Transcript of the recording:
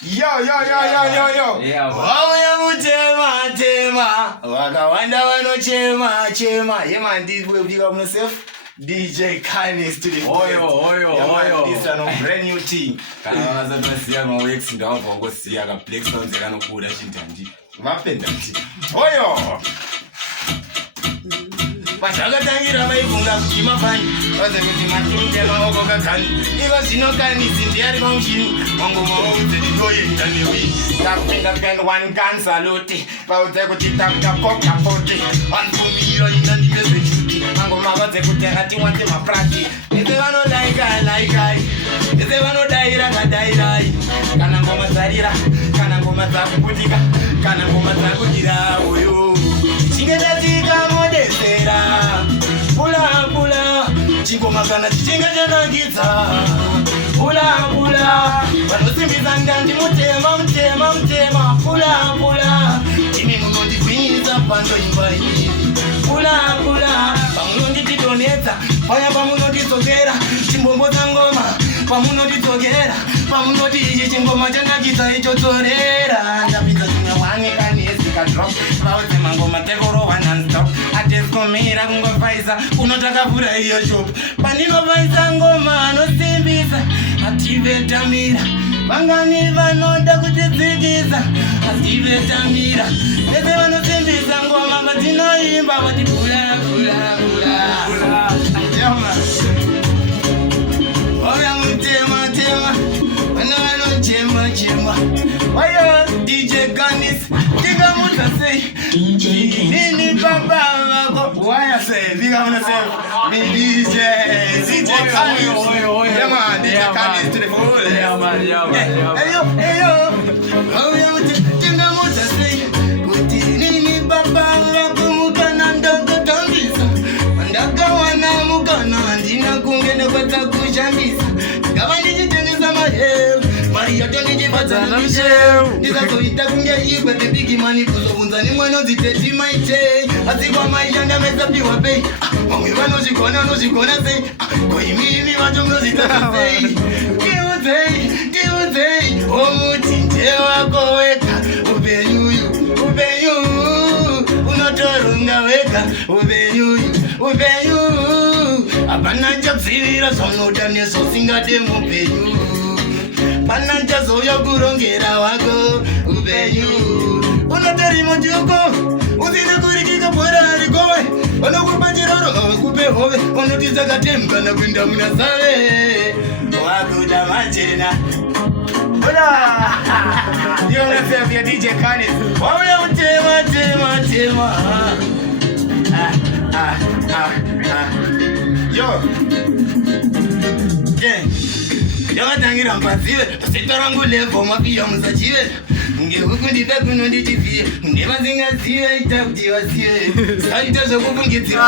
Yo. Tema. Wakawanda chema. Yema ndivyo big up myself. DJ Kindness to the Oyo. This is a brand new team. Kana wazatasiya mawex ndawo ngosiya ka Black Sounds kanokuda chintandi. Vapenda nti. Oyo. Vachakatangira vaivunga kuchimafani vaze kuti matunge maoko kakani iva zvinokanisi ndiari pamuchini mangoma vaudze nditoyenda newi tapinda pen one gun salute vaudze kuti takuta poti vanfumiro ina ndivezvechuti mangoma vadze kuti akatiwanze maprati ese vanodaikai ese vanodaira kadairai kana ngoma dzarira kana ngoma dzakuputika kana ngoma dzakudira uyu chingedatika modesera pula chingoma kana chichinga chanangidza pula vanosimbisa ndandi mutema pula timi munondigwinyisa pandoimba ini pula pamunonditidonedza paya pamunondidzokera chimbombo dzangoma pamunondidzokera pamunoti ichi chingoma chanakidza ichodzorera ndapinza chimwe wane kanesika drop vaudze mangoma tekorova nonstop ateskomira kungofaisa unotakavhura iyo shop pandinofaisa ngoma anosimbisa ativetamira vangani vanoda kutidzikisa ativetamira ese vanosimbisa ngoma vatinoimba vati pula oya mutema chema oyo DJ Kindness diga muta say nini baba wako waya say diga muta say me DJ Kindness yeah man DJ Kindness to the full Yeah man Eyo oya diga muta say kuti nini baba wako mukana ndongo tambisa ndakawana mukana ndina kungene kwata kushambisa ngavandi chitengesa mari yatonichipadzana misheu ndizazoita kunge igwe tepiki mani kuzobvunza nimweno dziteti maite atsikwa maishanda mesapiwa pei vamwe vanozvigona sei koimimi vacho mnozitasa sei tiudzei omuti ndewako wega upenyuyu unotorunga wega upenyu hapana chabvivira zvaunoda nezvo singade mupenyu pana chazoya kurongera wako upenyu unotori mutuko usine kurikika bora rikowe vanokupa chiroro avakupe hove vanoti dzakatemukana kuenda muna save wakuda machena You're myself, your DJ Kindness. Wauya utema. Yo. Yakatangira mpazive pasitorangu levo mapiya musachive ngehuku ndida kuno ndichizive ndevasingazive ita kuti vazive saita zvekufungidzira